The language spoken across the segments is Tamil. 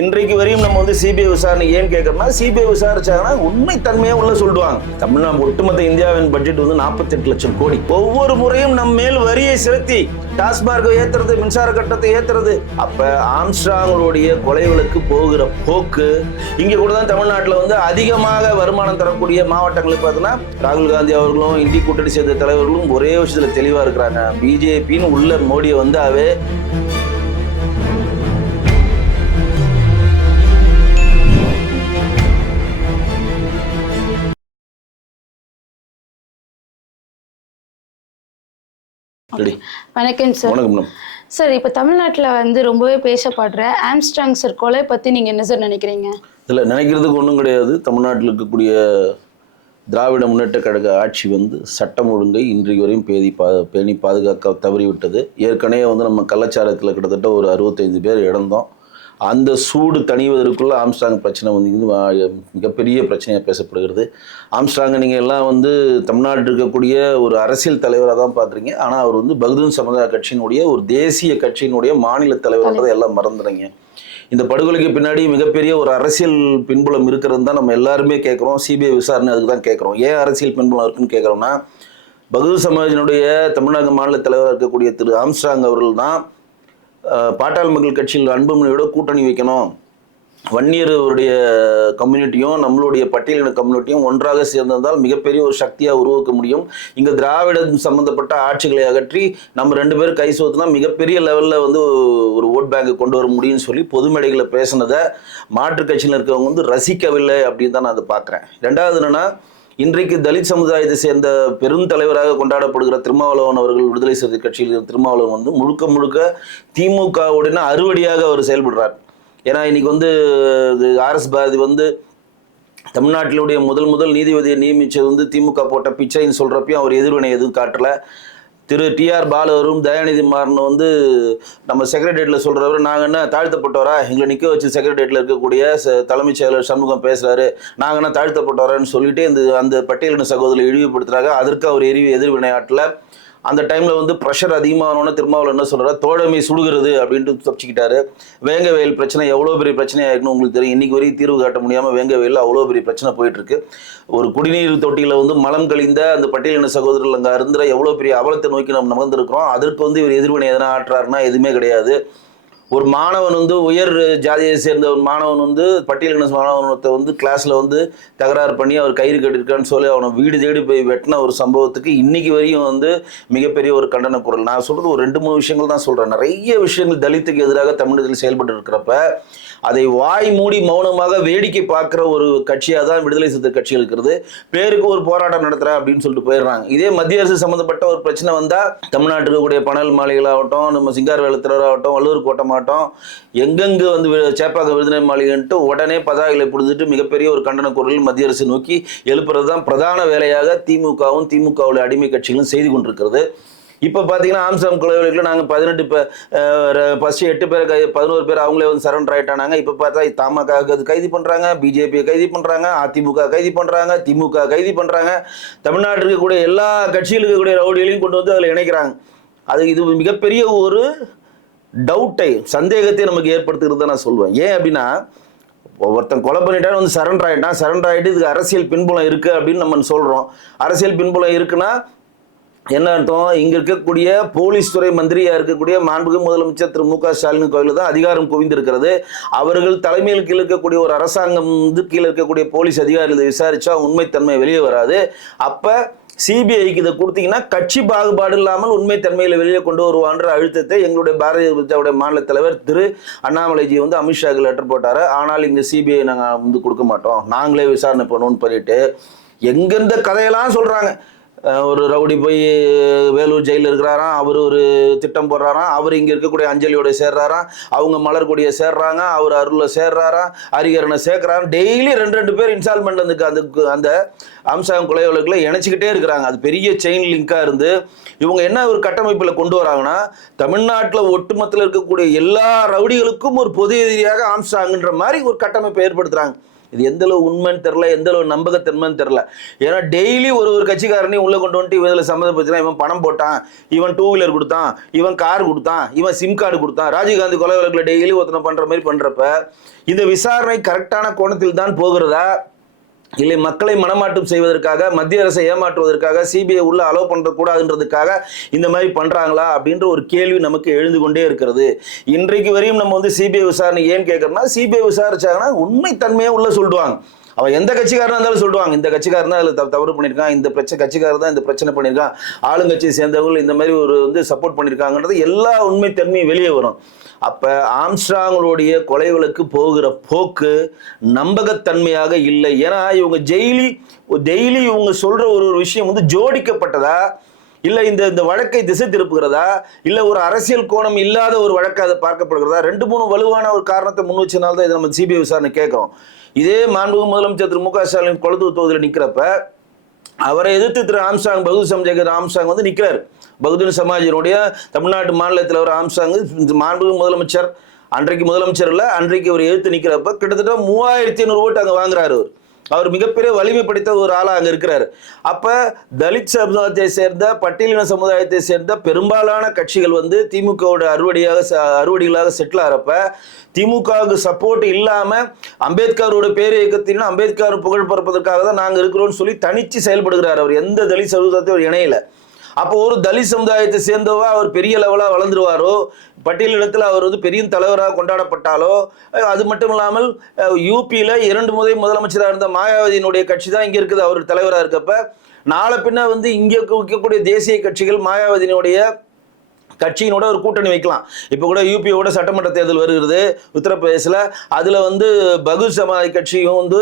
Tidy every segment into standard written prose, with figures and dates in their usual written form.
இன்றைக்கு வரையும் நம்ம வந்து சிபிஐ விசாரணை ஏன் கேட்கறோம்னா, சிபிஐ விசாரிச்சாங்கன்னா உண்மை தன்மையா உள்ள சொல்லுவாங்க. தமிழ்நாடு ஒட்டுமொத்த இந்தியாவின் பட்ஜெட் வந்து 48 லட்சம் கோடி. ஒவ்வொரு முறையும் நம் மேல் வரியை செலுத்தி டாஸ்மார்க் ஏத்துறது, மின்சார கட்டணத்தை ஏத்துறது. அப்ப ஆம்ஸ்ட்ராங்களுடைய கொலைகளுக்கு போகிற போக்கு இங்க கூட தான் தமிழ்நாட்டில் வந்து அதிகமாக வருமானம் தரக்கூடிய மாவட்டங்களுக்கு பார்த்தீங்கன்னா ராகுல் காந்தி அவர்களும் இந்தி கூட்டணி சேர்ந்த தலைவர்களும் ஒரே விஷயத்துல தெளிவா இருக்கிறாங்க. பிஜேபின்னு உள்ள மோடியை வந்தாவே வணக்கம் சார். வணக்கம் சார், இப்போ தமிழ்நாட்டில் வந்து ரொம்பவே பேசப்படுற ஆம்ஸ்ட்ராங் சார் கொலை பற்றி நீங்கள் என்ன சார் நினைக்கிறீங்க? இதில் நினைக்கிறதுக்கு ஒன்றும் கிடையாது. தமிழ்நாட்டில் இருக்கக்கூடிய திராவிட முன்னேற்ற கழக ஆட்சி வந்து சட்டம் ஒழுங்கை இன்றைக்கு வரையும் பேணி பாதுகாக்க தவறிவிட்டது. ஏற்கனவே வந்து நம்ம கள்ளச்சாரத்தில் கிட்டத்தட்ட ஒரு 65 பேர் இழந்தோம். அந்த சூடு தணிவதற்குள்ள ஆம்ஸ்ட்ராங் பிரச்சனை வந்து மிகப்பெரிய பிரச்சனையாக பேசப்படுகிறது. ஆம்ஸ்ட்ராங்கை நீங்கள் எல்லாம் வந்து தமிழ்நாட்டில் இருக்கக்கூடிய ஒரு அரசியல் தலைவராக தான் பார்க்குறீங்க. ஆனால் அவர் வந்து பகுஜன் சமுதாய கட்சியினுடைய ஒரு தேசிய கட்சியினுடைய மாநில தலைவராக எல்லாம் மறந்துடுறீங்க. இந்த படுகொலைக்கு பின்னாடி மிகப்பெரிய ஒரு அரசியல் பின்புலம் இருக்கிறது தான் நம்ம எல்லாருமே கேட்குறோம். சிபிஐ விசாரணை அதுக்கு தான் கேட்குறோம். ஏன் அரசியல் பின்புலம் இருக்குன்னு கேட்குறோம்னா, பகுஜன் சமாஜினுடைய தமிழ்நாடு மாநில தலைவராக இருக்கக்கூடிய திரு ஆம்ஸ்ட்ராங் அவர்கள் தான் பாட்டாளி மக்கள் கட்சியில் அன்புமணியோட கூட்டணி வைக்கணும், வன்னியருடைய கம்யூனிட்டியும் நம்மளுடைய பட்டியலின கம்யூனிட்டியும் ஒன்றாக சேர்ந்திருந்தால் மிகப்பெரிய ஒரு சக்தியாக உருவாக்க முடியும், இங்கே திராவிட சம்பந்தப்பட்ட ஆட்சிகளை அகற்றி நம்ம 2 பேரும் கை சோத்துனா மிகப்பெரிய லெவலில் வந்து ஒரு ஓட் பேங்கை கொண்டு வர முடியும்னு சொல்லி பொது மேடைகளை பேசினதை மாற்றுக் கட்சியில் இருக்கவங்க வந்து ரசிக்கவில்லை அப்படின்னு தான் நான் அதை பார்க்குறேன். ரெண்டாவது என்னென்னா, இன்றைக்கு தலித் சமுதாயத்தை சேர்ந்த பெருந்தலைவராக கொண்டாடப்படுகிற திருமாவளவன் அவர்கள், விடுதலை சிறுத்தை கட்சியில் திருமாவளவன் வந்து முழுக்க முழுக்க திமுகவுடைய அறுவடியாக அவர் செயல்படுறார். ஏன்னா இன்னைக்கு வந்து ஆர்எஸ் பாரதி வந்து தமிழ்நாட்டிலுடைய முதல் நீதிபதியை நியமித்தது வந்து திமுக போட்ட பிச்சைன்னு சொல்கிறப்பையும் அவர் எதிர்வினை எதுவும் காட்டலை. திரு டிஆர் பாலுவரும் தயாநிதி மாறன் வந்து நம்ம செக்ரட்டரியேட்டில் சொல்கிறவர், நாங்கள் என்ன தாழ்த்தப்பட்டவரா, எங்களை நிற்க வச்சு செக்ரட்டரியேட்டில் இருக்கக்கூடிய தலைமைச் செயலர் சண்முகம் பேசுகிறாரு, நாங்கள் என்ன தாழ்த்தப்பட்டவரான்னு சொல்லிட்டு அந்த பட்டியலின சகோதரரை இழிவுபடுத்துகிறாங்க. அதற்கு அவர் எதிர்வினையாட்டில் அந்த டைமில் வந்து ப்ரெஷர் அதிகமானோன்னு திருமாவளவன் என்ன சொல்கிறார், தோழமை சுடுகிறது அப்படின்ட்டு தப்பிச்சுக்கிட்டாரு. வேங்கவயல் பிரச்சனை எவ்வளோ பெரிய பிரச்சனையாக இருக்குன்னு உங்களுக்கு தெரியும். இன்றைக்கி வரைக்கும் தீர்வு காட்ட முடியாமல் வேங்கவயலில் அவ்வளோ பெரிய பிரச்சனை போயிட்டுருக்கு. ஒரு குடிநீர் தொட்டியில் வந்து மலம் கழிந்த அந்த பட்டியலின சகோதரர்கள் அங்கே இருந்த எவ்வளோ பெரிய அவலத்தை நோக்கி நம்ம நகர்ந்துருக்கிறோம். அதற்கு வந்து இவர் எதிர்வினை எதனா ஆற்றாருன்னா எதுவுமே கிடையாது. ஒரு மாணவன் வந்து உயர் ஜாதியை சேர்ந்த ஒரு மாணவன் வந்து பட்டியலின மாணவனத்தை வந்து கிளாஸில் வந்து தகராறு பண்ணி அவர் கயிறு கட்டிருக்கான்னு சொல்லி அவனை வீடு தேடி போய் வெட்டின ஒரு சம்பவத்துக்கு இன்னைக்கு வரையும் வந்து மிகப்பெரிய ஒரு கண்டன குரல். நான் சொல்கிறது ஒரு 2-3 விஷயங்கள் தான் சொல்கிறேன். நிறைய விஷயங்கள் தலித்துக்கு எதிராக தமிழகத்தில் செயல்பட்டு இருக்கிறப்ப அதை வாய் மூடி மௌனமாக வேடிக்கை பார்க்குற ஒரு கட்சியாக தான் விடுதலை சிறுத்தை கட்சி இருக்கிறது. பேருக்கு ஒரு போராட்டம் நடத்துகிறேன் அப்படின்னு சொல்லிட்டு போயிடுறாங்க. இதே மத்திய அரசு சம்மந்தப்பட்ட ஒரு பிரச்சனை வந்தால் தமிழ்நாட்டில் இருக்கக்கூடிய பனல் மாளிகைகளாகட்டும், நம்ம சிங்கார் வேலத்திராகட்டும், வள்ளூர் கோட்டமாகட்டும், எங்கெங்கு வந்து சேப்பாக்க விருதுநை மாளிகைன்ட்டு உடனே பதாகைகளை பிடிச்சிட்டு மிகப்பெரிய ஒரு கண்டன குரல் மத்திய அரசு நோக்கி எழுப்புறது தான் பிரதான வேலையாக திமுகவும் திமுகவுடைய அடிமை கட்சிகளும் செய்து கொண்டிருக்கிறது. இப்போ பார்த்தீங்கன்னா ஆம்ஸ்ட்ராங் கொலைவழக்கில் நாங்கள் 8 பேர் 11 பேர் அவங்களே வந்து சரண்டர் ஆகிட்டானாங்க. இப்போ பார்த்தா தமாக கைது பண்ணுறாங்க, பிஜேபியை கைது பண்ணுறாங்க, அதிமுக கைது பண்ணுறாங்க, திமுக கைது பண்ணுறாங்க. தமிழ்நாட்டில் இருக்கக்கூடிய எல்லா கட்சியில் இருக்கக்கூடிய ரவுடிகளையும் கொண்டு வந்து அதில் இணைக்கிறாங்க. இது மிகப்பெரிய ஒரு டவுட்டை, சந்தேகத்தை நமக்கு ஏற்படுத்துகிறது நான் சொல்லுவேன். ஏன் அப்படின்னா, ஒருத்தன் கொலை பண்ணிட்டாலும் வந்து சரண்டர் ஆகிட்டு இதுக்கு அரசியல் பின்புலம் இருக்குது அப்படின்னு நம்ம சொல்கிறோம். அரசியல் பின்புலம் இருக்குன்னா என்ன அர்த்தம்? இங்கே இருக்கக்கூடிய போலீஸ் துறை மந்திரியாக இருக்கக்கூடிய மாண்புமிகு முதலமைச்சர் திரு மு க ஸ்டாலின் கோயிலில் தான் அதிகாரம் குவிந்திருக்கிறது. அவர்கள் தலைமையில் கீழே இருக்கக்கூடிய ஒரு அரசாங்கம் வந்து கீழே இருக்கக்கூடிய போலீஸ் அதிகாரிகளை விசாரித்தா உண்மைத்தன்மை வெளியே வராது. அப்போ சிபிஐக்கு இதை கொடுத்தீங்கன்னா கட்சி பாகுபாடு இல்லாமல் உண்மைத்தன்மையில் வெளியே கொண்டு வருவான்ற அழுத்தத்தை எங்களுடைய பாரதிய ஜனதாவுடைய மாநில தலைவர் திரு அண்ணாமலைஜி வந்து அமித்ஷாவுக்கு லெட்டர் போட்டார். ஆனால் இங்கே சிபிஐ நாங்கள் வந்து கொடுக்க மாட்டோம், நாங்களே விசாரணை பண்ணுவோம்னு பண்ணிட்டு எங்கெந்த கதையெல்லாம் சொல்கிறாங்க. ஒரு ரவுடி போய் வேலூர் ஜெயிலில் இருக்கிறாராம், அவர் ஒரு திட்டம் போடுறாராம், அவர் இங்கே இருக்கக்கூடிய அஞ்சலியோட சேர்றாராம், அவங்க மலர்கொடியை சேர்றாங்க, அவர் அருளை சேர்றாராம், ஹரிகரனை சேர்க்குறாங்க. டெய்லி 2 பேர் இன்ஸ்டால்மெண்ட் அந்த ஆம்ஸ்ட்ராங் கொலை வழக்கில் இணைச்சிக்கிட்டே இருக்கிறாங்க. அது பெரிய செயின் லிங்காக இருந்து இவங்க என்ன ஒரு கட்டமைப்பில் கொண்டு வராங்கன்னா, தமிழ்நாட்டில் ஒட்டுமொத்தத்தில் இருக்கக்கூடிய எல்லா ரவுடிகளுக்கும் ஒரு பொது எதிரியாக ஆம்ஸ்ட்ராங்ன்ற மாதிரி ஒரு கட்டமைப்பை ஏற்படுத்துகிறாங்க. இது எந்த அளவு உண்மைன்னு தெரில, எந்த அளவு நம்பகத்தன்மைன்னு தெரில. ஏன்னா டெய்லி ஒரு கட்சிக்காரனையும் உள்ள கொண்டு வந்துட்டு இதில் சம்மந்தப்பட்டுனா இவன் பணம் போட்டான், இவன் 2 வீலர் கொடுத்தான், இவன் கார் கொடுத்தான், இவன் சிம் கார்டு கொடுத்தான், ராஜீவ்காந்தி கொலை வழக்கில் டெய்லி ஒருத்தனை பண்ற மாதிரி பண்றப்ப இந்த விசாரணை கரெக்டான கோணத்தில் தான் போகிறதா, இல்லை மக்களை மனமாற்றம் செய்வதற்காக, மத்திய அரசை ஏமாற்றுவதற்காக, சிபிஐ உள்ள அலோவ் பண்ணக்கூடாதுன்றதுக்காக இந்த மாதிரி பண்றாங்களா அப்படின்ற ஒரு கேள்வி நமக்கு எழுந்து கொண்டே இருக்கிறது. இன்றைக்கு வரையும் நம்ம வந்து சிபிஐ விசாரணை ஏன் கேட்கறோம்னா, சிபிஐ விசாரிச்சாங்கன்னா உண்மை தன்மையை உள்ள சொல்லுவாங்க. அவன் எந்த கட்சிக்காரனா இருந்தாலும் சொல்லுவாங்க, இந்த கட்சிக்காரன் தான் அதில் தவறு பண்ணியிருக்கான், இந்த கட்சிக்காரர் தான் இந்த பிரச்சனை பண்ணியிருக்கான், ஆளுங்கட்சியை சேர்ந்தவர்கள் இந்த மாதிரி ஒரு வந்து சப்போர்ட் பண்ணியிருக்காங்கன்றது எல்லா உண்மை தன்மையும் வெளியே வரும். அப்போ ஆம்ஸ்ட்ராங்களுடைய கொலை வழக்கு போகிற போக்கு நம்பகத்தன்மையாக இல்லை. ஏன்னா இவங்க டெய்லி இவங்க சொல்ற ஒரு விஷயம் வந்து ஜோடிக்கப்பட்டதா, இல்லை இந்த வழக்கை திசை திருப்புகிறதா, இல்லை ஒரு அரசியல் கோணம் இல்லாத ஒரு வழக்கை அதை பார்க்கப்படுகிறதா, 2-3 வலுவான ஒரு காரணத்தை முன் வச்சனால தான் இதை நம்ம சிபிஐ விசாரணை கேட்குறோம். இதே மாண்புமிகு முதலமைச்சர் திரு மு.க. ஸ்டாலின் கொளத்தூர் தொகுதியில் நிற்கிறப்ப அவரை எதிர்த்து திரு ஆம்ஸ்ட்ராங், பகுஜன் சமாஜ் ஆம்ஸ்ட்ராங் வந்து நிற்கிறார். பகுஜன் சமாஜினுடைய தமிழ்நாட்டு மாநில தலைவர் ஆம்ஸ்ட்ராங் மாண்புமிகு முதலமைச்சர், அன்றைக்கு முதலமைச்சர் இல்லை, அன்றைக்கு அவர் எதிர்த்து நிற்கிறப்ப கிட்டத்தட்ட 3500 ஓட்டு அங்கே வாங்குறாரு. அவர் மிகப்பெரிய வலிமை படைத்த ஒரு ஆளாக அங்கே இருக்கிறார். அப்போ தலித் சமுதாயத்தை சேர்ந்த, பட்டியலின சமுதாயத்தை சேர்ந்த பெரும்பாலான கட்சிகள் வந்து திமுகவோட அறுவடிகளாக செட்டில் ஆகிறப்ப திமுகவுக்கு சப்போர்ட் இல்லாமல் அம்பேத்கரோட பேர் இயக்கத்தின் அம்பேத்கர் புகழ் பரப்பதற்காக தான் நாங்கள் இருக்கிறோம்னு சொல்லி தனிச்சு செயல்படுகிறார். அவர் எந்த தலித் சமுதாயத்தையும் அவர் இணையில. அப்போ ஒரு தலித் சமுதாயத்தை சேர்ந்தவா அவர் பெரிய லெவலாக வளர்ந்துருவாரோ, பட்டியலிடத்தில் அவர் வந்து பெரிய தலைவராக கொண்டாடப்பட்டாலோ, அது மட்டும் இல்லாமல் யூபியில் 2 முறை முதலமைச்சராக இருந்த மாயாவதியினுடைய கட்சி தான் இங்கே இருக்குது, அவர் தலைவராக இருக்கப்ப நாளை பின்ன வந்து இங்கே இருக்கக்கூடிய தேசிய கட்சிகள் மாயாவதியினுடைய கட்சியினோட ஒரு கூட்டணி வைக்கலாம். இப்போ கூட யூபியோட சட்டமன்ற தேர்தல் வருகிறது உத்தரப்பிரதேசில், அதில் வந்து பகுஜன் சமாஜ் கட்சியும் வந்து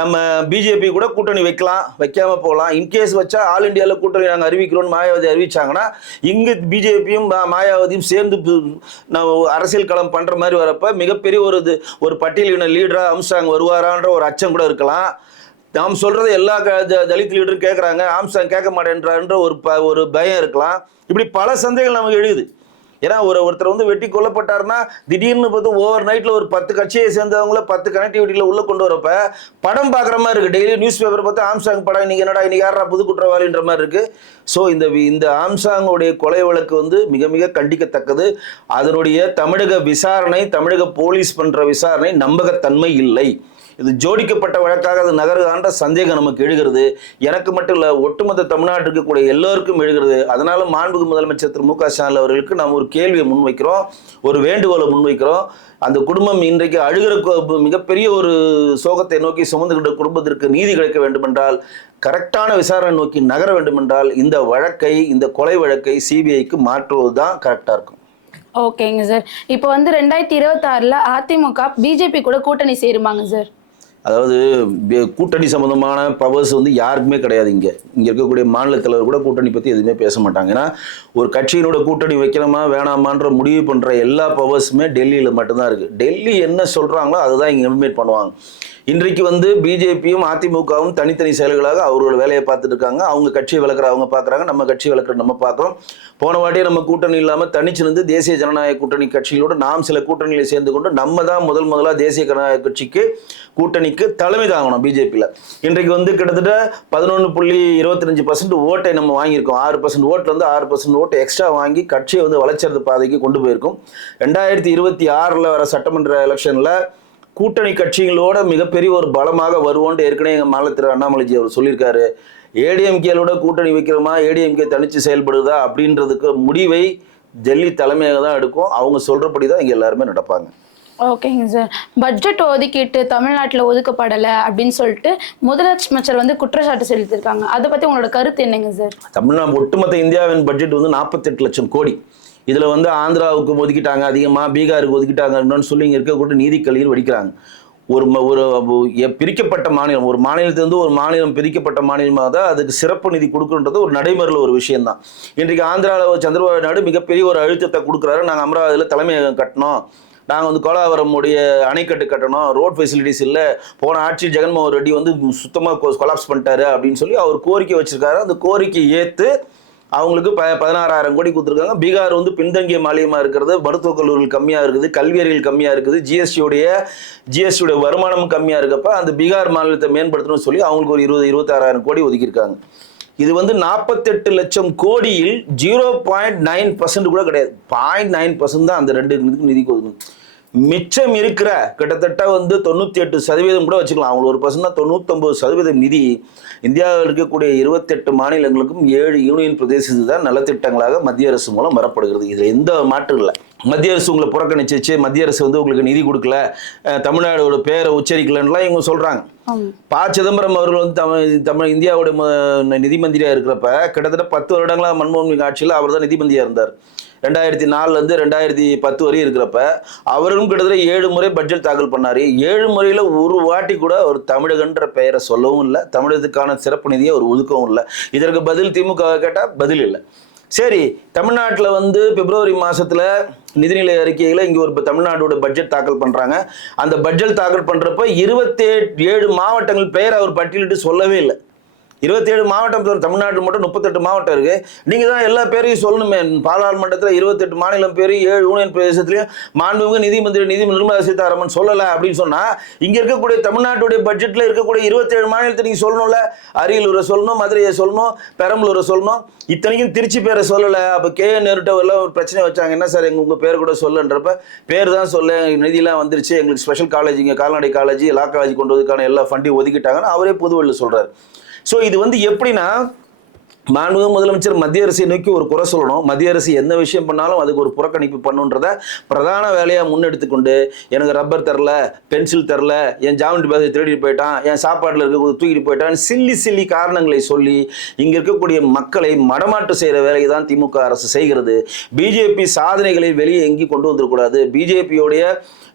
நம்ம பிஜேபி கூட கூட்டணி வைக்கலாம், வைக்காமல் போகலாம். இன்கேஸ் வச்சா ஆல் இண்டியாவில் கூட்டணி நாங்கள் அறிவிக்கிறோம்னு மாயாவதி அறிவிச்சாங்கன்னா இங்கே பிஜேபியும் மாயாவதியும் சேர்ந்து அரசியல் களம் பண்ணுற மாதிரி வரப்போ மிகப்பெரிய ஒரு பட்டியலின லீடராக ஆம்ஸ்ட்ராங் வருவாரான்ற ஒரு அச்சம் கூட இருக்கலாம். நாம் சொல்றதை எல்லா தலித் லீடரும் கேட்குறாங்க, ஆம்ஸ்ட்ராங் கேட்க மாட்டேன்றான்ற ஒரு பயம் இருக்கலாம். இப்படி பல சந்தேகங்கள் நமக்கு எழுது. ஏன்னா ஒருத்தர் வந்து வெட்டி கொல்லப்பட்டாருன்னா திடீர்னு பார்த்து ஓவர் நைட்டில் ஒரு 10 கட்சியை சேர்ந்தவங்கள 10 கனெக்டிவிட்டியில் உள்ளே கொண்டு வரப்ப படம் பார்க்குற மாதிரி இருக்குது. டெய்லி நியூஸ் பேப்பர் பார்த்து ஆம்ஸ்ட்ராங் படம் இன்னைக்கு என்னடா இன்னைக்கு யாரா புது குற்றவாளின்ற மாதிரி இருக்குது. ஸோ இந்த ஆம்ஸ்ட்ராங்குடைய கொலை வழக்கு வந்து மிக மிக கண்டிக்கத்தக்கது. அதனுடைய தமிழக விசாரணை, தமிழக போலீஸ் பண்ணுற விசாரணை நம்பகத்தன்மை இல்லை. இது ஜோடிக்கப்பட்ட வழக்காக அது நகருதான்ற சந்தேகம் நமக்கு எழுகிறது. எனக்கு மட்டும் இல்லை, ஒட்டுமொத்த தமிழ்நாட்டுக்கு கூட எல்லோருக்கும் எழுகிறது. அதனால மாண்புமிகு முதலமைச்சர் திரு மு.க. ஸ்டாலின் அவர்களுக்கு நாம் ஒரு கேள்வியை முன்வைக்கிறோம், ஒரு வேண்டுகோளை முன்வைக்கிறோம். அந்த குடும்பம் இன்றைக்கு அழுகிற மிகப்பெரிய ஒரு சோகத்தை நோக்கி சுமந்துகின்ற குடும்பத்திற்கு நீதி கிடைக்க வேண்டுமென்றால், கரெக்டான விசாரணை நோக்கி நகர வேண்டுமென்றால் இந்த கொலை வழக்கை சிபிஐக்கு மாற்றுவது தான் கரெக்டாக இருக்கும். ஓகேங்க சார். இப்போ வந்து 2026 அதிமுக பிஜேபி கூட கூட்டணி சேருமாங்க சார்? அதாவது கூட்டணி சம்பந்தமான பவர்ஸ் வந்து யாருக்குமே கிடையாது. இங்கே இருக்கக்கூடிய மாநில தலைவர் கூட கூட்டணி பற்றி எதுவுமே பேச மாட்டாங்க. ஏன்னா ஒரு கட்சியினோட கூட்டணி வைக்கணுமா வேணாமான்ற முடிவு பண்ணுற எல்லா பவர்ஸுமே டெல்லியில் மட்டும்தான் இருக்குது. டெல்லி என்ன சொல்கிறாங்களோ அதுதான் இங்கே இம்ப்ளிமெண்ட் பண்ணுவாங்க. இன்றைக்கு வந்து பிஜேபியும் அதிமுகவும் தனித்தனி செயல்களாக அவரோட வேலையை பார்த்துட்டு இருக்காங்க. அவங்க கட்சியை விளக்குற அவங்க பார்க்குறாங்க, நம்ம கட்சியை விளக்குற நம்ம பார்க்குறோம். போன வாட்டியே நம்ம கூட்டணி இல்லாமல் தனிச்சிருந்து தேசிய ஜனநாயக கூட்டணி கட்சிகளோடு நாம் சில கூட்டணிகளை சேர்ந்து கொண்டு நம்ம தான் முதலாக தேசிய ஜனநாயக கட்சிக்கு கூட்டணிக்கு தலைமை தாங்கணும் பிஜேபியில். இன்றைக்கு வந்து கிட்டத்தட்ட 11.25% ஓட்டை நம்ம வாங்கியிருக்கோம். 6% ஓட்டில் வந்து 6% ஓட்டு எக்ஸ்ட்ரா வாங்கி கட்சியை வந்து வளர்ச்சியடைந்த பாதைக்கு கொண்டு போயிருக்கோம். 2026 வர சட்டமன்ற எலெக்ஷனில் கூட்டணி கட்சிகளோட மிகப்பெரிய ஒரு பலமாக வருவோன்ட்டு ஏற்கனவே எங்கள் மாநில திரு அண்ணாமலைஜி அவர் சொல்லியிருக்காரு. ஏடிஎம்கேலோட கூட்டணி வைக்கிறோமா, ஏடிஎம்கே தனிச்சு செயல்படுதா அப்படின்றதுக்கு முடிவை டெல்லி தலைமையாக தான் எடுக்கும். அவங்க சொல்றபடி தான் இங்கே எல்லாருமே நடப்பாங்க. ஓகேங்க சார். பட்ஜெட் ஒதுக்கீட்டு தமிழ்நாட்டில் ஒதுக்கப்படலை அப்படின்னு சொல்லிட்டு முதலமைச்சர் வந்து குற்றச்சாட்டு செலுத்திருக்காங்க. அதை பற்றி உங்களோட கருத்து என்னங்க சார்? தமிழ்நாடு ஒட்டுமொத்த இந்தியாவின் பட்ஜெட் வந்து 48 லட்சம் கோடி. இதில் வந்து ஆந்திராவுக்கு ஒதுக்கிட்டாங்க அதிகமாக, பீகாருக்கு ஒதுக்கிட்டாங்கன்னு சொல்லி இங்கே இருக்கக்கூடிய நீதி கல்வியில் வடிக்கிறாங்க. ஒரு பிரிக்கப்பட்ட மாநிலம், ஒரு மாநிலத்திலிருந்து ஒரு மாநிலம் பிரிக்கப்பட்ட மாநிலமாக தான் அதுக்கு சிறப்பு நிதி கொடுக்குன்றது ஒரு நடைமுறையில் ஒரு விஷயம்தான். இன்றைக்கு ஆந்திராவில் சந்திரபாபு நாயுடு மிகப்பெரிய ஒரு அழுத்தத்தை கொடுக்குறாரு. நாங்கள் அமராவதியில் தலைமையகம் கட்டணும், நாங்கள் வந்து கோலாவரம் உடைய அணைக்கட்டு கட்டணும், ரோட் ஃபெசிலிட்டிஸ் இல்லை, போன ஆட்சி ஜெகன்மோகன் ரெட்டி வந்து சுத்தமாக கொலாப்ஸ் பண்ணிட்டாரு அப்படின்னு சொல்லி அவர் கோரிக்கை வச்சிருக்காரு. அந்த கோரிக்கை ஏற்று அவங்களுக்கு 16,000 கோடி கொடுத்துருக்காங்க. பீகார் வந்து பின்தங்கிய மாநிலமாக இருக்கிறது, மருத்துவக் கல்லூரிகள் கம்மியாக இருக்குது, கல்வியறிகள் கம்மியாக இருக்குது, ஜிஎஸ்டியுடைய வருமானமும் கம்மியாக இருக்கப்ப அந்த பீகார் மாநிலத்தை மேம்படுத்தணும்னு சொல்லி அவங்களுக்கு ஒரு 26,000 கோடி ஒதுக்கியிருக்காங்க. இது வந்து 48 லட்சம் கோடியில் 0.9% கூட கிடையாது. 0.9% தான் அந்த 2 நிதிக்கு ஒதுக்கணும். மிச்சம் இருக்கிற கிட்டத்தட்ட வந்து 98% கூட வச்சுக்கலாம். அவங்க 1% தான். 99% நிதி இந்தியாவில் இருக்கக்கூடிய 28 மாநிலங்களுக்கும் 7 யூனியன் பிரதேசத்துக்கு தான் நலத்திட்டங்களாக மத்திய அரசு மூலம் வரப்படுகிறது. இதில் எந்த மாற்றம் இல்லை. மத்திய அரசு உங்களை புறக்கணிச்சிச்சு, மத்திய அரசு வந்து உங்களுக்கு நிதி கொடுக்கல, தமிழ்நாடோட பேரை உச்சரிக்கலன்னுலாம் இவங்க சொல்றாங்க. ப. சிதம்பரம் அவர்கள் வந்து இந்தியாவோட நிதி மந்திரியா இருக்கிறப்ப கிட்டத்தட்ட 10 வருடங்களா மன்மோகன் சிங் ஆட்சியில் அவர் தான் நிதி மந்திரியா இருந்தார். 2004 2010 வரையும் இருக்கிறப்ப அவரும் கிட்டத்தட்ட 7 முறை பட்ஜெட் தாக்கல் பண்ணாரு. 7 முறையில் ஒரு வாட்டி கூட ஒரு தமிழகன்ற பெயரை சொல்லவும் இல்லை, தமிழகத்துக்கான சிறப்பு நிதியை ஒரு ஒதுக்கவும் இல்லை. இதற்கு பதில் திமுக கேட்டால் பதில் இல்லை. சரி, தமிழ்நாட்டில் வந்து பிப்ரவரி மாதத்தில் நிதிநிலை அறிக்கையில் இங்கே ஒரு தமிழ்நாட்டோட பட்ஜெட் தாக்கல் பண்ணுறாங்க. அந்த பட்ஜெட் தாக்கல் பண்ணுறப்ப 27 மாவட்டங்கள் பெயர் அவர் பட்டியலிட்டு சொல்லவே இல்லை. 27 மாவட்டம், தமிழ்நாட்டில் மட்டும் 38 மாவட்டம் இருக்கு. நீங்க தான் எல்லா பேரையும் சொல்லணுமே. பாராளுமன்றத்தில் 28 மாநிலம் பேரு, 7 யூனியன் பிரதேசத்திலையும் மாண்புமிகு நிதி மந்திரி நிர்மலா சீதாராமன் சொல்லல அப்படின்னு சொன்னா, இங்க இருக்கக்கூடிய தமிழ்நாட்டுடைய பட்ஜெட்ல இருக்கக்கூடிய 27 மாநிலத்தை நீங்க சொல்லணும்ல. அரியலூரை சொல்லணும், மதுரையை சொல்லணும், பெரம்பலூரை சொல்லணும். இத்தனைக்கும் திருச்சி பேரை சொல்லலை. அப்போ நேருட்ட எல்லாம் ஒரு பிரச்சனை வச்சாங்க. என்ன சார் உங்கள் பேர் கூட சொல்லன்றப்ப, பேர் தான் சொல்ல, நிதியெல்லாம் வந்துருச்சு, எங்களுக்கு ஸ்பெஷல் காலேஜ், இங்கே கால்நடை காலேஜ், லா காலேஜ் கொண்டு வரதுக்கான எல்லா ஃபண்டையும் ஒதுக்கிட்டாங்கன்னு அவரே பொதுவெளியில் சொல்கிறார். ஸோ இது வந்து எப்படின்னா, மாண்புமிகு முதலமைச்சர் மத்திய அரசை நோக்கி ஒரு குறை சொல்லணும். மத்திய அரசு எந்த விஷயம் பண்ணாலும் அதுக்கு ஒரு புறக்கணிப்பு பண்ணுன்றத பிரதான வேலையாக முன்னெடுத்துக்கொண்டு, எனக்கு ரப்பர் தரல, பென்சில் தரல, என் ஜாமெண்ட்ரி பாக்ஸை திருடிட்டு போயிட்டான், என் சாப்பாட்டில் இருக்க தூக்கிட்டு போயிட்டான், சில்லி காரணங்களை சொல்லி இங்கே இருக்கக்கூடிய மக்களை மடமாற்று செய்கிற வேலையை தான் திமுக அரசு செய்கிறது. பிஜேபி சாதனைகளை வெளியே எங்கேயும் கொண்டு வந்துடக்கூடாது. பிஜேபியோடைய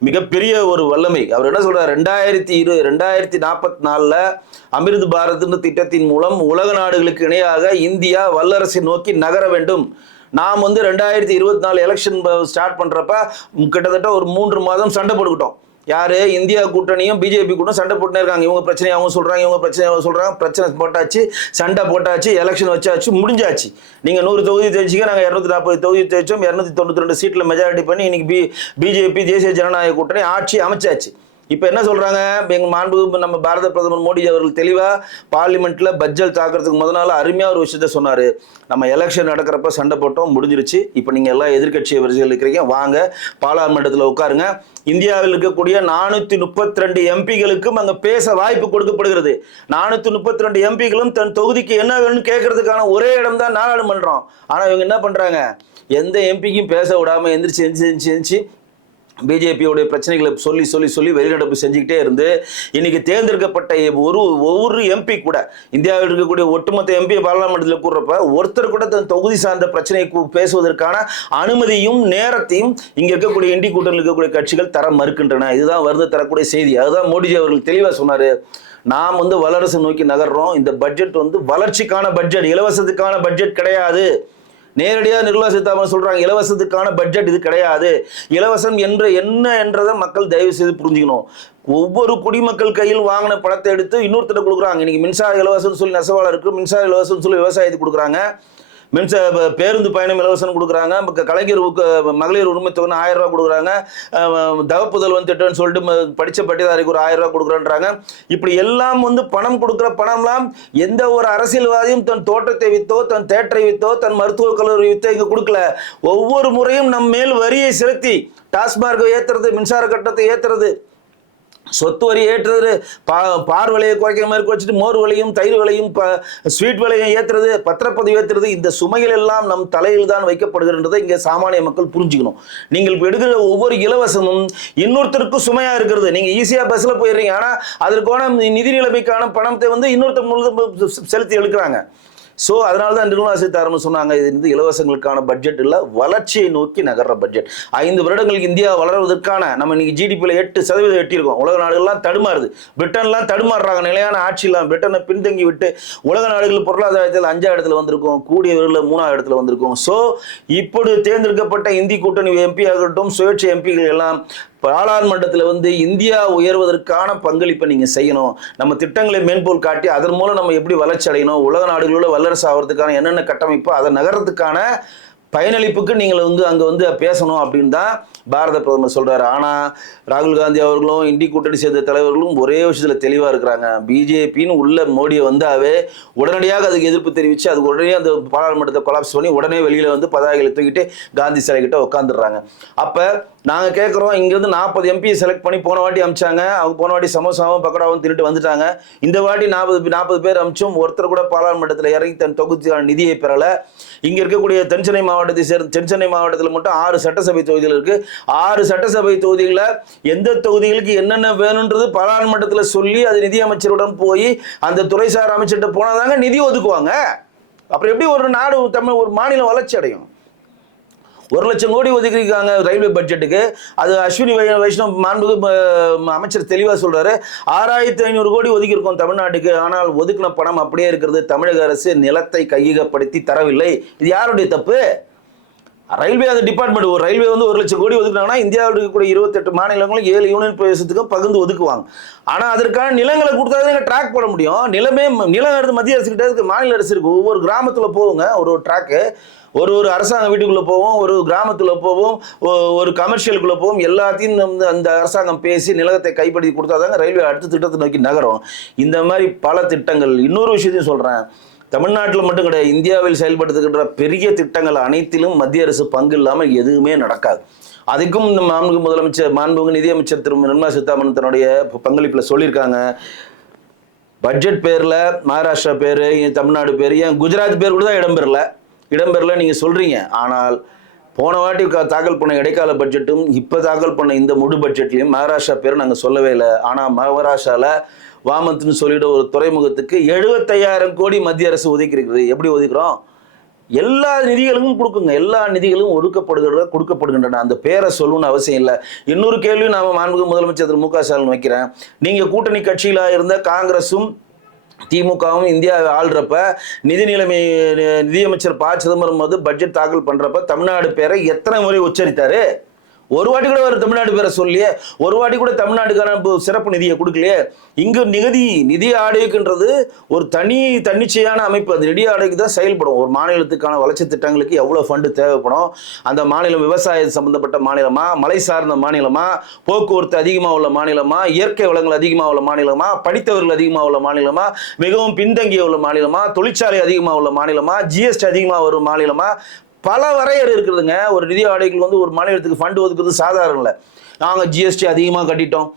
மிகப்பெரிய ஒரு வல்லமை, அவர் என்ன சொல்றார், 2044 அமிர்த் பாரத் திட்டத்தின் மூலம் உலக நாடுகளுக்கு இணையாக இந்தியா வல்லரசை நோக்கி நகர வேண்டும். நாம் வந்து 2024 எலெக்ஷன் ஸ்டார்ட் பண்றப்ப கிட்டத்தட்ட ஒரு 3 மாதம் சண்டை போட்டுக்கிட்டோம். யாரு? இந்தியா கூட்டணியும் பிஜேபி கூட்டம் சண்டை போட்டுனே இருக்காங்க. இவங்க பிரச்சனையை அவங்க சொல்றாங்க, இவங்க பிரச்சனையை அவங்க சொல்றாங்க. பிரச்சனை போட்டாச்சு, சண்டை போட்டாச்சு, எலெக்ஷன் வச்சாச்சு, முடிஞ்சாச்சு. நீங்க 100 தொகுதி தேய்ச்சிக்க, நாங்கள் 240 தொகுதி தேய்ச்சோம், 292 சீட்ல மெஜாரிட்டி பண்ணி இன்னைக்கு பிஜேபி தேசிய ஜனநாயக கூட்டணி ஆட்சி அமைச்சாச்சு. இப்போ என்ன சொல்றாங்க, எங்க மாண்புமிகு நம்ம பாரத பிரதமர் மோடி அவர்கள் தெளிவா பார்லிமெண்ட்ல பட்ஜெட் தாக்குறதுக்கு முதல் நாள் அருமையா ஒரு விஷயத்த சொன்னாரு. நம்ம எலெக்ஷன் நடக்கிறப்ப சண்டை போட்டோம், முடிஞ்சிருச்சு. இப்போ நீங்க எல்லாம் எதிர்கட்சி வரிசையில் இருக்கிறீங்க, வாங்க பார்லிமெண்ட்ல உட்காருங்க. இந்தியாவில் இருக்கக்கூடிய 432 எம்பிகளுக்கும் அங்க பேச வாய்ப்பு கொடுக்கப்படுகிறது. 432 எம்பிகளும் தன் தொகுதிக்கு என்ன வேணும்னு கேட்கறதுக்கான ஒரே இடம் தான் நாடாளுமன்றம். ஆனா இவங்க என்ன பண்றாங்க, எந்த எம்பிக்கும் பேச விடாம எந்திரிச்சு பிஜேபியோடைய பிரச்சனைகளை சொல்லி வெளிநடப்பு செஞ்சுக்கிட்டே இருந்து இன்னைக்கு தேர்ந்தெடுக்கப்பட்ட ஒவ்வொரு எம்பி கூட, இந்தியாவில் இருக்கக்கூடிய ஒட்டுமொத்த எம்பி பார்லிமெண்ட்ல கூடுறப்ப ஒருத்தர் கூட தன் தொகுதி சார்ந்த பிரச்சனையை பேசுவதற்கான அனுமதியும் நேரத்தையும் இங்க இருக்கக்கூடிய இண்டி கூட்டணியில் இருக்கக்கூடிய கட்சிகள் தர மறுக்கின்றன. இதுதான் வருது தரக்கூடிய செய்தி. அதுதான் மோடிஜி அவர்கள் தெளிவா சொன்னாரு. நாம் வந்து வல்லரசு நோக்கி நகர்றோம். இந்த பட்ஜெட் வந்து வளர்ச்சிக்கான பட்ஜெட், இலவசத்துக்கான பட்ஜெட் கிடையாது. நேரடியாக நிர்மலா சீதாராமன் சொல்றாங்க, இலவசத்துக்கான பட்ஜெட் இது கிடையாது. இலவசம் என்ன என்றதை மக்கள் தயவு செய்து புரிஞ்சுக்கணும். ஒவ்வொரு குடிமக்கள் கையில் வாங்கின பணத்தை எடுத்து இன்னொருத்தர் கொடுக்குறாங்க. இன்னைக்கு மின்சார இலவசம் சொல்லி நெசவாளருக்கு, மின்சார இலவசம் சொல்லி விவசாயத்துக்கு கொடுக்குறாங்க, பேருந்து பயணம் இலவசம் கொடுக்குறாங்க, கலைஞர் மகளிர் உரிமை தொகை 1000 ரூபா கொடுக்குறாங்க, தவப்புதல்வன் திட்டம்னு சொல்லிட்டு படித்த பட்டியலாரிக்கு ஒரு 1000 ரூபா கொடுக்குறேன்றாங்க. இப்படி எல்லாம் வந்து பணம் கொடுக்குற பணம்லாம் எந்த ஒரு அரசியல்வாதியும் தன் தோட்டத்தை வித்தோ, தன் தேட்டரை வித்தோ, தன் மருத்துவக் கல்லூரி வித்தோ இங்கே கொடுக்கல. ஒவ்வொரு முறையும் நம் மேல் வரியை செலுத்தி டாஸ்மார்க்கை ஏற்றுறது, மின்சார கட்டணத்தை ஏற்றுறது, சொத்து வரி ஏற்றுறது, பார் விலையை குறைக்கிற மாதிரி குறைச்சிட்டு மோர் விலையும் தயிர் விலையும் ஸ்வீட் விலையும் ஏற்றுறது, பத்திரப்பதிவு ஏற்றுறது, இந்த சுமைகள் எல்லாம் நம் தலையில் தான் வைக்கப்படுகிறன்றதை இங்கே சாமானிய மக்கள் புரிஞ்சுக்கணும். நீங்கள் எடுக்கிற ஒவ்வொரு இலவசமும் இன்னொருத்தருக்கும் சுமையாக இருக்கிறது. நீங்கள் ஈஸியாக பஸ்ஸில் போயிடுறீங்க, ஆனால் அதற்கான நிதி நிலைமைக்கான பணத்தை வந்து இன்னொருத்தர் முழுதும் செலுத்தி எடுக்கிறாங்க. ஸோ அதனால தான் நிர்மலா சீதாராமன் சொன்னாங்க, இது வந்து இலவசங்களுக்கான பட்ஜெட் இல்லை, வளர்ச்சியை நோக்கி நகர்ற பட்ஜெட். 5 வருடங்களுக்கு இந்தியா வளர்வதற்கான நம்ம இன்னைக்கு ஜிடிபியில் 8% எட்டியிருக்கோம். உலக நாடுகள்லாம் தடுமாறுது, பிரிட்டன்லாம் தடுமாறுறாங்க, நிலையான ஆட்சி இல்லாமல் பிரிட்டனை பின்தங்கி விட்டு உலக நாடுகள் பொருளாதாரத்தில் 5ஆம் இடத்துல வந்திருக்கும், கூடிய விரைவில் 3ஆம் இடத்துல வந்திருக்கும். ஸோ இப்படி தேர்ந்தெடுக்கப்பட்ட இந்தி கூட்டணி எம்பி ஆகட்டும், சுயேட்சை எம்பிகள் எல்லாம் பாராளுமன்றத்தில் வந்து இந்தியா உயர்வதற்கான பங்களிப்பை நீங்க செய்யணும். நம்ம திட்டங்களை மேன்போல் காட்டி அதன் மூலம் நம்ம எப்படி வளர்ச்சி அடையணும், உலக நாடுகளோட வல்லரசு ஆகிறதுக்கான என்னென்ன கட்டமைப்பு அதை நகரத்துக்கான பயனளிப்புக்கு நீங்கள் வந்து அங்கே வந்து பேசணும் அப்படின்னு தான் பாரத பிரதமர் சொல்றாரு. ஆனால் ராகுல் காந்தி அவர்களும் இந்தி கூட்டணி சேர்ந்த தலைவர்களும் ஒரே விஷயத்தில் தெளிவாக இருக்கிறாங்க. பிஜேபின்னு உள்ள மோடியை வந்தாவே உடனடியாக அதுக்கு எதிர்ப்பு தெரிவித்து அதுக்கு உடனே அந்த பாராளுமன்றத்தை கொலாப்ஸ் பண்ணி உடனே வெளியில் வந்து பதாகைகளை தூக்கிட்டு காந்தி சிலை கிட்ட உட்காந்துடுறாங்க. அப்போ நாங்கள் கேட்குறோம், இங்கேருந்து 40 எம்பியை செலக்ட் பண்ணி போன வாட்டி அமிச்சாங்க. அவங்க போன வாட்டி சமோசாவும் பக்கோடாவும் தின்னுட்டு வந்துட்டாங்க. இந்த வாட்டி 40 பேர் அமிச்சும் ஒருத்தர் கூட பாராளுமன்றத்தில் இறங்கி தன் தொகுதிக்கான நிதியை பெறலை. இங்கே இருக்கக்கூடிய தென்சென்னை மாவட்டத்தை சேர்ந்த தென்சென்னை மாவட்டத்தில் மட்டும் 6 சட்டசபை தொகுதிகள் இருக்கு. 6 சட்டசபை தொகுதிகளில் எந்த தொகுதிகளுக்கு என்னென்ன வேணுன்றது பாராளுமன்றத்தில் சொல்லி அது நிதியமைச்சருடன் போய் அந்த துறைசார் அமைச்சர்கிட்ட போனாதாங்க நிதி ஒதுக்குவாங்க. அப்புறம் எப்படி ஒரு நாடு தமிழ் ஒரு மாநிலம் வளர்ச்சி அடையும்? 1 லட்சம் கோடி ஒதுக்கிருக்காங்க ரயில்வே பட்ஜெட்டுக்கு. அது அஸ்வினி வைஷ்ணவ் மாண்புமிகு அமைச்சர் தெளிவாக சொல்றாரு, 6500 கோடி ஒதுக்கியிருக்கோம் தமிழ்நாட்டுக்கு. ஆனால் ஒதுக்கின பணம் அப்படியே இருக்கிறது. தமிழக அரசு நிலத்தை கையகப்படுத்தி தரவில்லை. இது யாருடைய தப்பு? ரயில்வே அந்த டிபார்ட்மெண்ட் ஒரு ரயில்வே வந்து 1 லட்சம் கோடி ஒதுக்குனாங்கன்னா இந்தியாவில் இருக்கக்கூடிய 28 மாநிலங்களும் 7 யூனியன் பிரதேசத்துக்கும் பகிர்ந்து ஒதுக்குவாங்க. ஆனால் அதற்கான நிலங்களை கொடுத்தா தான் ட்ராக் போட முடியும். நிலம் எடுத்து மத்திய அரசு கிட்ட இருக்கு, மாநில அரசு இருக்கு. ஒவ்வொரு கிராமத்தில் போவோங்க ஒரு ட்ராக்கு, ஒரு அரசாங்க வீட்டுக்குள்ளே போவோம், ஒரு கிராமத்தில் போவோம், ஒரு கமர்ஷியலுக்குள்ளே போவோம். எல்லாத்தையும் வந்து அந்த அரசாங்கம் பேசி நிலத்தை கைப்படுத்தி கொடுத்தாதாங்க ரயில்வே அடுத்த திட்டத்தை நோக்கி நகரும். இந்த மாதிரி பல திட்டங்கள். இன்னொரு விஷயத்தையும் சொல்கிறேன், தமிழ்நாட்டில் மட்டும் கிடையாது, இந்தியாவில் செயல்படுத்துகின்ற பெரிய திட்டங்கள் அனைத்திலும் மத்திய அரசு பங்கு இல்லாமல் எதுவுமே நடக்காது. அதுக்கும் இந்த மாண்புமிகு நிதியமைச்சர் திரு நிர்மலா சீதாராமன் தன்னுடைய பங்களிப்பில் சொல்லியிருக்காங்க. பட்ஜெட் பேரில் மகாராஷ்டிரா பேர், தமிழ்நாடு பேர், ஏன் குஜராத் பேர் கூட தான் இடம்பெறல நீங்கள் சொல்கிறீங்க. ஆனால் போன வாட்டி தாக்கல் பண்ண இடைக்கால பட்ஜெட்டும் இப்போ தாக்கல் பண்ண இந்த முழு பட்ஜெட்லையும் மகாராஷ்டிரா பேர் நாங்கள் சொல்லவே இல்லை. ஆனால் மகாராஷ்டிராவில் வாமத்துன்னு சொல்லிட்டு ஒரு துறைமுகத்துக்கு 75,000 கோடி மத்திய அரசு ஒதுக்கி இருக்குது. எப்படி ஒதுக்குறோம்? எல்லா நிதிகளும் கொடுக்குங்க, எல்லா நிதிகளும் கொடுக்கப்படுகின்றன. அந்த பேரை சொல்லணும்னு அவசியம் இல்லை. இன்னொரு கேள்வி நான் மாண்புமிகு முதலமைச்சர் திரு மு.க. ஸ்டாலின் வைக்கிறேன். நீங்கள் கூட்டணி கட்சியிலாக இருந்த காங்கிரஸும் திமுகவும் இந்தியா ஆள்றப்ப நிதியமைச்சர் ப. சிதம்பரம் வந்து பட்ஜெட் தாக்கல் பண்றப்ப தமிழ்நாடு பேரை எத்தனை முறை உச்சரித்தாரு? ஒரு வாட்டி கூட ஒரு தமிழ்நாடு பேரை சொல்லியே, ஒரு வாட்டி கூட தமிழ்நாடுக்கான சிறப்பு நிதியை கொடுக்கலையே. இங்கு நிதி ஆணையக்குன்றது ஒரு தன்னிச்சையான அமைப்பு. அந்த நிதி ஆணையக்கு தான் செயல்படும். ஒரு மாநிலத்துக்கான வளர்ச்சி திட்டங்களுக்கு எவ்வளவு ஃபண்டு தேவைப்படும், அந்த மாநிலம் விவசாயம் சம்பந்தப்பட்ட மாநிலமா, மலை சார்ந்த மாநிலமா, போக்குவரத்து அதிகமாக உள்ள மாநிலமா, இயற்கை வளங்கள் அதிகமாக உள்ள மாநிலமா, படித்தவர்கள் அதிகமாக உள்ள மாநிலமா, மிகவும் பின்தங்கிய உள்ள மாநிலமா, தொழிற்சாலை அதிகமாக உள்ள மாநிலமா, ஜிஎஸ்டி அதிகமாக வரும் மாநிலமா, பல வரையறை இருக்குதுங்க. ஒரு நிதி ஆணைகள் வந்து ஒரு மாநிலத்துக்கு ஃபண்டு ஒதுக்குறது சாதாரணம் இல்லை. நாங்கள் ஜிஎஸ்டி அதிகமாக கட்டிட்டோம்,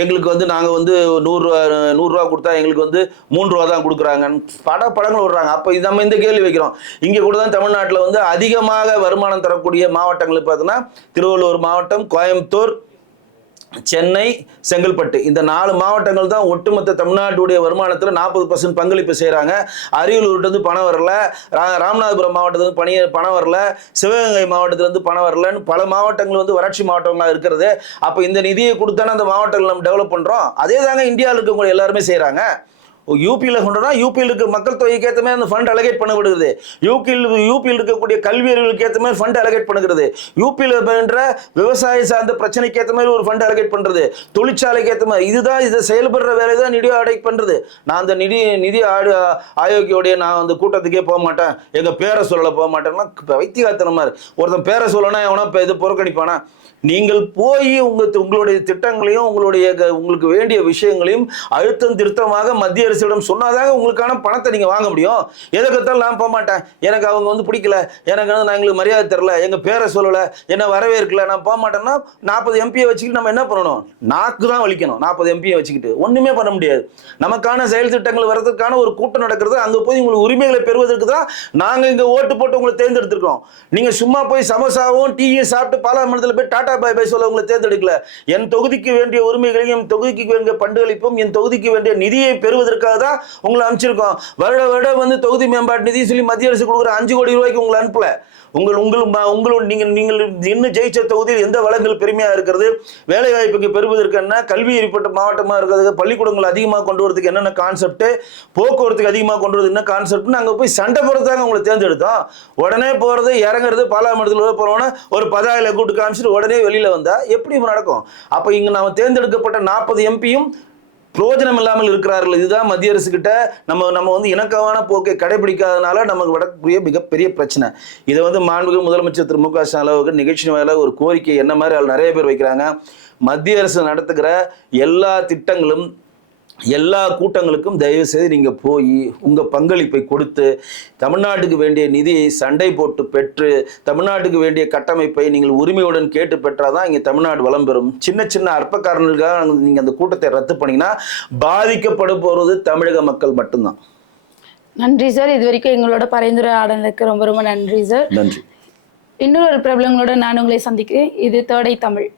எங்களுக்கு வந்து நாங்கள் வந்து 100 ரூபா கொடுத்தா எங்களுக்கு வந்து 3 ரூபா தான் கொடுக்குறாங்கன்னு படங்கள் விடுறாங்க. அப்போ நம்ம இந்த கேள்வி வைக்கிறோம். இங்கே கூட தான் தமிழ்நாட்டில் வந்து அதிகமாக வருமானம் தரக்கூடிய மாவட்டங்கள் பார்த்தோன்னா திருவள்ளூர் மாவட்டம், கோயம்புத்தூர், சென்னை, செங்கல்பட்டு, இந்த 4 மாவட்டங்கள் தான் ஒட்டுமொத்த தமிழ்நாட்டுடைய வருமானத்தில் 40% பங்களிப்பு செய்கிறாங்க. அரியலூர்கிட்ட பணம் வரல, ராமநாதபுரம் மாவட்டத்துலேருந்து பணம் வரல, சிவகங்கை மாவட்டத்திலேருந்து பணம் வரலன்னு பல மாவட்டங்கள் வந்து வறட்சி மாவட்டங்களாக இருக்கிறது. அப்போ இந்த நிதியை கொடுத்தானே அந்த மாவட்டங்கள் நம்ம டெவலப் பண்ணுறோம். அதே தாங்க இந்தியாவில் இருக்கவங்க எல்லாருமே செய்கிறாங்க. யூபியில் கொண்டோம்னா யூபியில் இருக்க மக்கள் தொகைக்கு ஏற்ற மாதிரி அந்த ஃபண்ட் அலகேட் பண்ணப்படுகிறது. யூபியில் இருக்கக்கூடிய கல்வி அறிவுகளுக்கு ஏற்ற மாதிரி ஃபண்ட் அலகேட் பண்ணுகிறது. யூபியில் பண்ற விவசாய சார்ந்த பிரச்சனைக்கு ஏற்ற மாதிரி ஒரு ஃபண்ட் அலகேட் பண்றது, தொழிற்சாலைக்கு ஏற்ற மாதிரி. இதுதான் இதை செயல்படுற வேலை தான் நிதி ஆணையம் பண்றது. நான் அந்த நிதி ஆயோக்கியோடைய நான் அந்த கூட்டத்துக்கே போக மாட்டேன், எங்க பேரை சொல்லல போக மாட்டேன்னா வைத்தியகாத்தனமா இருக்கு. ஒருத்தன் பேரை சொல்லனா எவனா இது புறக்கணிப்பானா? நீங்கள் போய் உங்களுடைய திட்டங்களையும் உங்களுக்கு வேண்டிய விஷயங்களையும் அழுத்தம் திருத்தமாக மத்திய அரசிடம் சொன்னாதாங்க உங்களுக்கான பணத்தை நீங்க வாங்க முடியும். எதுக்கத்தாலும் நான் போக மாட்டேன், எனக்கு அவங்க வந்து பிடிக்கல, எனக்கு வந்து நான் எங்களுக்கு மரியாதை தரல, எங்க பேரை சொல்லல, என்ன வரவேற்கல, நான் போக மாட்டேன்னா 40 எம்பியை வச்சுக்கிட்டு நம்ம என்ன பண்ணணும்? நாக்கு தான் வலிக்கணும். 40 எம்பியை வச்சுக்கிட்டு ஒண்ணுமே பண்ண முடியாது. நமக்கான செயல் திட்டங்கள் வர்றதுக்கான ஒரு கூட்டம் நடக்கிறது. அங்க போய் உங்களுக்கு உரிமைகளை பெறுவதற்கு தான் நாங்க இங்க ஓட்டு போட்டு உங்களை தேர்ந்தெடுத்திருக்கோம். நீங்க சும்மா போய் சமோசாவும் டீயும் சாப்பிட்டு பாராளுமன்றத்தில் போய் டாடா பை பை சொல்ல உங்களை தேர்ந்தெடுக்கல. என் தொகுதிக்கு வேண்டிய உரிமைகளையும், என் தொகுதிக்கு வேண்டிய பண்டுகளிப்பும், என் தொகுதிக்கு வேண்டிய நிதியை பெறுவதற்கு செய்வதற்காக தான் உங்களை அனுப்பிச்சிருக்கோம். வருடம் வந்து தொகுதி மேம்பாட்டு நிதி சொல்லி மத்திய அரசு கொடுக்குற 5 கோடி ரூபாய்க்கு உங்களை அனுப்பல. உங்களோட நீங்கள் இன்னும் ஜெயிச்ச தொகுதியில் எந்த வளங்கள் பெருமையாக இருக்கிறது, வேலை வாய்ப்புக்கு பெறுவதற்கு என்ன, கல்வி ஏற்பட்ட மாவட்டமாக இருக்கிறது, பள்ளிக்கூடங்கள் அதிகமாக கொண்டு வரதுக்கு என்னென்ன கான்செப்ட், போக்குவரத்துக்கு அதிகமாக கொண்டு வரது என்ன கான்செப்ட், நாங்கள் போய் சண்டை போகிறதாங்க உங்களை தேர்ந்தெடுத்தோம். உடனே போகிறது இறங்குறது பாராளுமன்றத்தில் போகிறோன்னா ஒரு 10,000 கூட்டு காமிச்சிட்டு உடனே வெளியில் வந்தால் எப்படி நடக்கும்? அப்போ இங்கே நாம் தேர்ந்தெடுக்கப்பட்ட 40 எம்பியும் பிரயோஜனம் இல்லாமல் இருக்கிறார்கள். இதுதான் மத்திய அரசு கிட்ட நம்ம வந்து இணக்கமான போக்கை கடைபிடிக்காதனால நமக்கு வரக்கூடிய மிகப்பெரிய பிரச்சனை. இதை வந்து மாண்புமிகு முதலமைச்சர் திரு மு க ஸ்டாலின் அவர்கள் நிகழ்ச்சி வாயிலாக ஒரு கோரிக்கை என்ன மாதிரி நிறைய பேர் வைக்கிறாங்க. மத்திய அரசு நடத்துகிற எல்லா திட்டங்களும் எல்லா கூட்டங்களுக்கும் தயவு செய்து நீங்கள் போய் உங்கள் பங்களிப்பை கொடுத்து தமிழ்நாட்டுக்கு வேண்டிய நிதியை சண்டை போட்டு பெற்று தமிழ்நாட்டுக்கு வேண்டிய கட்டமைப்பை நீங்கள் உரிமையுடன் கேட்டு பெற்றால் தான் இங்கே தமிழ்நாடு வளம் பெறும். சின்ன சின்ன அற்ப காரணங்களுக்காக நீங்கள் அந்த கூட்டத்தை ரத்து பண்ணிங்கன்னா பாதிக்கப்பட போகிறது தமிழக மக்கள் மட்டும்தான். நன்றி சார். இது வரைக்கும் எங்களோட பரிந்துரையாடலுக்கு ரொம்ப ரொம்ப நன்றி சார். நன்றி. இன்னொரு பிரபலங்களோட நான் உங்களை சந்திக்கிறேன். இது தேர்டை தமிழ்.